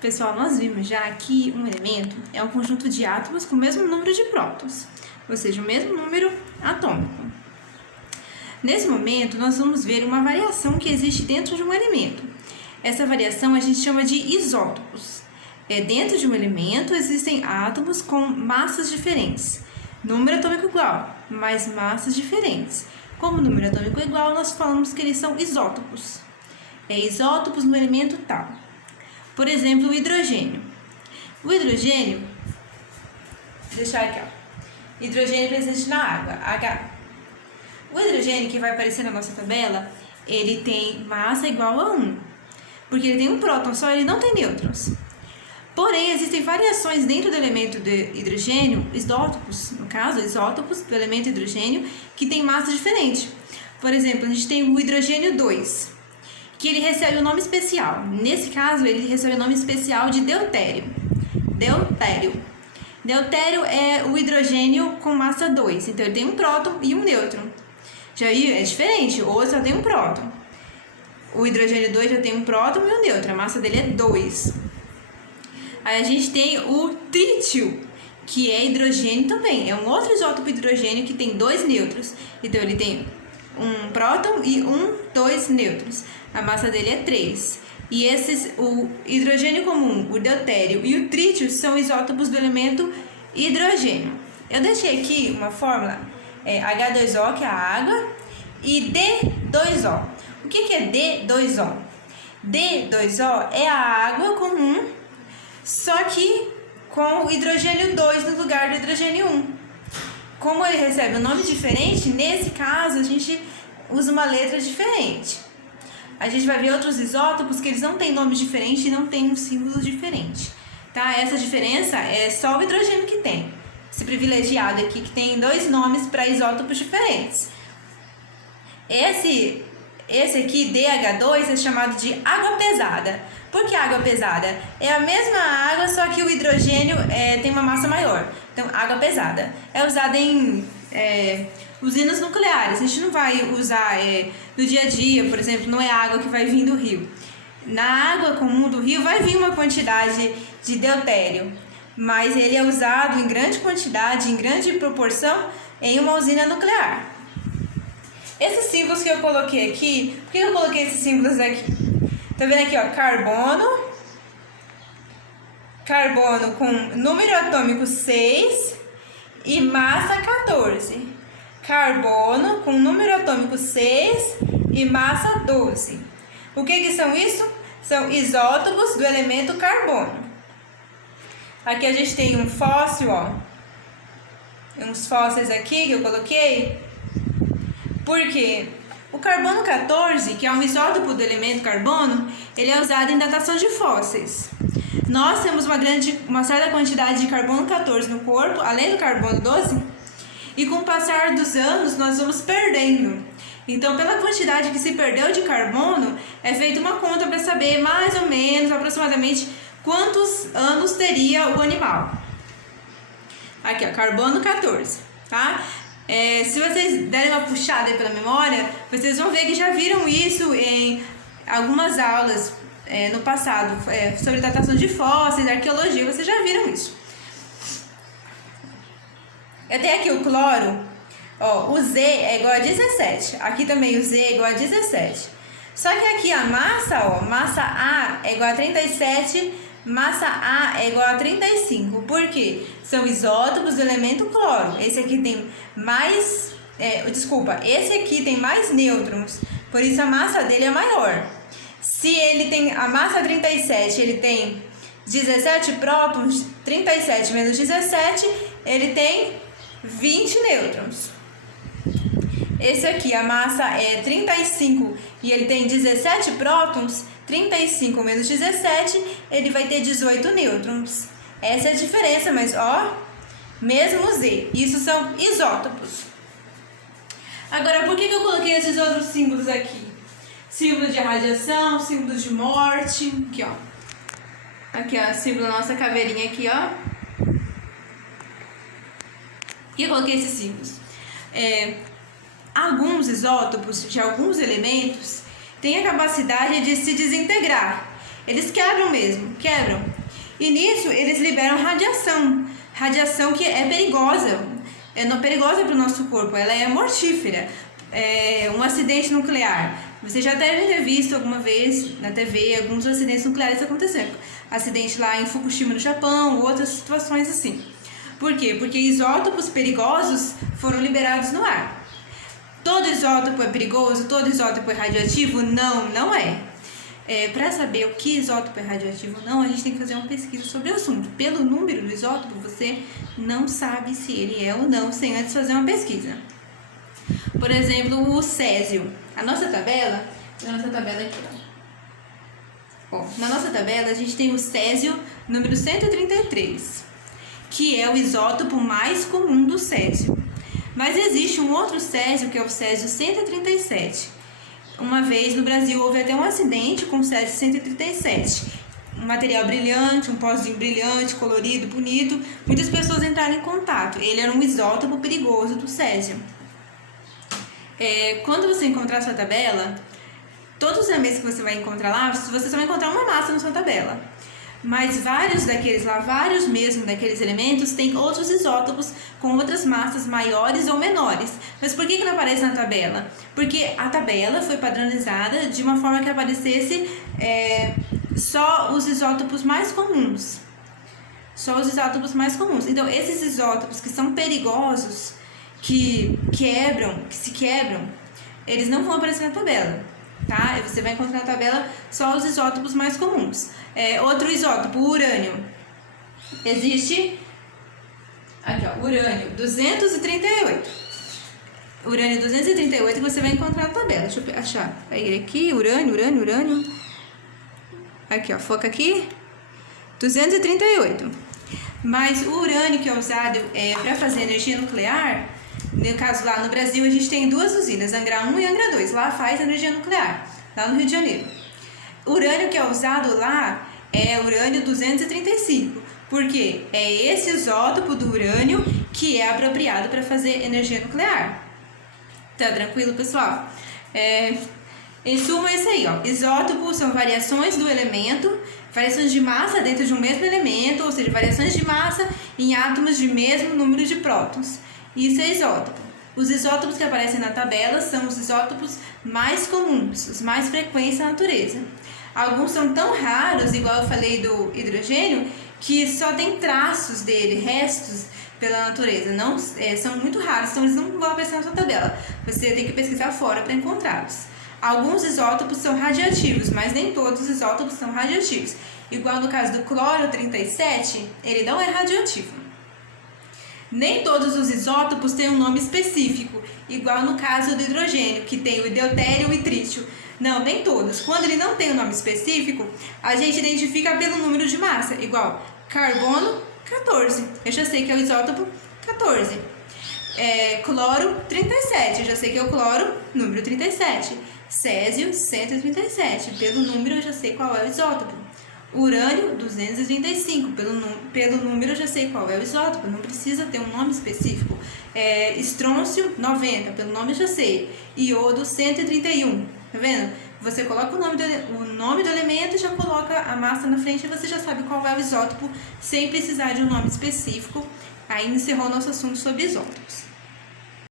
Pessoal, nós vimos já que um elemento é um conjunto de átomos com o mesmo número de prótons, ou seja, o mesmo número atômico. Nesse momento, nós vamos ver uma variação que existe dentro de um elemento. Essa variação a gente chama de isótopos. Dentro de um elemento existem átomos com massas diferentes. Número atômico igual, mas massas diferentes. Como número atômico igual, nós falamos que eles são isótopos. Isótopos no elemento tal. Por exemplo, o hidrogênio. O hidrogênio, vou deixar aqui, ó. Hidrogênio presente na água, H. O hidrogênio que vai aparecer na nossa tabela, ele tem massa igual a 1, porque ele tem um próton só, ele não tem nêutrons. Porém, existem variações dentro do elemento de hidrogênio, isótopos, no caso, isótopos do elemento hidrogênio, que tem massa diferente. Por exemplo, a gente tem o hidrogênio 2, que ele recebe um nome especial. Nesse caso, ele recebe o nome especial de deutério. Deutério é o hidrogênio com massa 2, então ele tem um próton e um nêutron. Já aí é diferente, o outro só tem um próton. O hidrogênio 2 já tem um próton e um nêutron, a massa dele é 2. Aí a gente tem o trítio, que é hidrogênio também. É um outro isótopo de hidrogênio que tem 2 nêutrons. Então ele tem um próton e 2 nêutrons. A massa dele é 3. E o hidrogênio comum, o deutério e o trítio são isótopos do elemento hidrogênio. Eu deixei aqui uma fórmula, H2O, que é a água, e D2O. O que é D2O? D2O é a água comum, só que com o hidrogênio 2 no lugar do hidrogênio 1. Como ele recebe um nome diferente, nesse caso a gente usa uma letra diferente. A gente vai ver outros isótopos que eles não têm nome diferente e não têm um símbolo diferente. Tá? Essa diferença é só o hidrogênio que tem. Esse privilegiado aqui que tem 2 nomes para isótopos diferentes. Esse aqui, DH2, é chamado de água pesada. Por que água pesada? É a mesma água, só que o hidrogênio tem uma massa maior. Então, água pesada. É usada em usinas nucleares. A gente não vai usar no dia a dia, por exemplo, não é água que vai vir do rio. Na água comum do rio vai vir uma quantidade de deutério, mas ele é usado em grande quantidade, em grande proporção, em uma usina nuclear. Esses símbolos que eu coloquei aqui, por que eu coloquei esses símbolos aqui? Tá vendo aqui, ó, carbono com número atômico 6 e massa 14. Carbono com número atômico 6 e massa 12. O que são isso? São isótopos do elemento carbono. Aqui a gente tem um fóssil, ó. Uns fósseis aqui que eu coloquei. Por quê? O carbono 14, que é um isótopo do elemento carbono, ele é usado em datação de fósseis. Nós temos uma certa quantidade de carbono 14 no corpo, além do carbono 12, e com o passar dos anos nós vamos perdendo. Então, pela quantidade que se perdeu de carbono, é feita uma conta para saber mais ou menos, aproximadamente, quantos anos teria o animal. Aqui, ó, carbono 14, tá? Se vocês derem uma puxada aí pela memória, vocês vão ver que já viram isso em algumas aulas no passado, sobre datação de fósseis, arqueologia, vocês já viram isso. Eu tenho aqui o cloro, ó, o Z é igual a 17, aqui também o Z é igual a 17. Só que aqui a massa, ó, massa A é igual a 37, massa A é igual a 35. Por quê? São isótopos do elemento cloro. Esse aqui tem mais... esse aqui tem mais nêutrons, por isso a massa dele é maior. Se ele tem a massa 37, ele tem 17 prótons, 37 menos 17, ele tem 20 nêutrons. Esse aqui, a massa é 35 e ele tem 17 prótons, 35 menos 17, ele vai ter 18 nêutrons. Essa é a diferença, mas ó, mesmo Z. Isso são isótopos. Agora, por que eu coloquei esses outros símbolos aqui? Símbolo de radiação, símbolo de morte. Aqui, ó. Aqui, ó, símbolo da nossa caveirinha aqui, ó. Por que eu coloquei esses símbolos? Alguns isótopos de alguns elementos têm a capacidade de se desintegrar. Eles quebram mesmo, quebram. E nisso eles liberam radiação que é perigosa. É não perigosa para o nosso corpo, ela é mortífera. Um acidente nuclear. Você já deve ter visto alguma vez na TV alguns acidentes nucleares acontecendo. Acidente lá em Fukushima, no Japão, outras situações assim. Por quê? Porque isótopos perigosos foram liberados no ar. Todo isótopo é perigoso? Todo isótopo é radioativo? Não, não é. Para saber o que isótopo é radioativo ou não, a gente tem que fazer uma pesquisa sobre o assunto. Pelo número do isótopo, você não sabe se ele é ou não, sem antes fazer uma pesquisa. Por exemplo, o césio. Na nossa tabela aqui, ó. Na nossa tabela, a gente tem o césio número 133, que é o isótopo mais comum do césio. Mas existe um outro césio, que é o césio 137. Uma vez no Brasil houve até um acidente com o césio 137. Um material brilhante, um pozinho brilhante, colorido, bonito. Muitas pessoas entraram em contato. Ele era um isótopo perigoso do césio. Quando você encontrar a sua tabela, todos os elementos que você vai encontrar lá, você só vai encontrar uma massa na sua tabela. Mas vários mesmo daqueles elementos têm outros isótopos com outras massas maiores ou menores. Mas por que não aparece na tabela? Porque a tabela foi padronizada de uma forma que aparecesse só os isótopos mais comuns. Só os isótopos mais comuns. Então, esses isótopos que são perigosos, que se quebram, eles não vão aparecer na tabela, tá? Você vai encontrar na tabela só os isótopos mais comuns. Outro isótopo, o urânio. Existe aqui, ó, urânio 238. Urânio 238 que você vai encontrar na tabela. Deixa eu achar. Aí aqui, urânio. Aqui, ó, foca aqui. 238. Mas o urânio que é usado para fazer energia nuclear, no caso lá no Brasil, a gente tem duas usinas, Angra 1 e Angra 2. Lá faz energia nuclear, lá no Rio de Janeiro. O urânio que é usado lá é urânio 235. Por quê? É esse isótopo do urânio que é apropriado para fazer energia nuclear. Tá tranquilo, pessoal? Em suma, é isso aí, ó. Isótopos são variações do elemento, variações de massa dentro de um mesmo elemento, ou seja, variações de massa em átomos de mesmo número de prótons. Isso é isótopo. Os isótopos que aparecem na tabela são os isótopos mais comuns, os mais frequentes na natureza. Alguns são tão raros, igual eu falei do hidrogênio, que só tem traços dele, restos pela natureza. Não, são muito raros, então eles não vão aparecer na sua tabela. Você tem que pesquisar fora para encontrá-los. Alguns isótopos são radioativos, mas nem todos os isótopos são radioativos. Igual no caso do cloro 37, ele não é radioativo. Nem todos os isótopos têm um nome específico, igual no caso do hidrogênio, que tem o deutério e o trício. Não, nem todos. Quando ele não tem um nome específico, a gente identifica pelo número de massa, igual carbono 14. Eu já sei que é o isótopo 14. Cloro 37, eu já sei que é o cloro número 37. Césio 137, pelo número eu já sei qual é o isótopo. Urânio 235, pelo número eu já sei qual é o isótopo, não precisa ter um nome específico. Estrôncio 90, pelo nome eu já sei. Iodo 131, tá vendo? Você coloca o nome do elemento, já coloca a massa na frente e você já sabe qual é o isótopo, sem precisar de um nome específico. Aí encerrou nosso assunto sobre isótopos.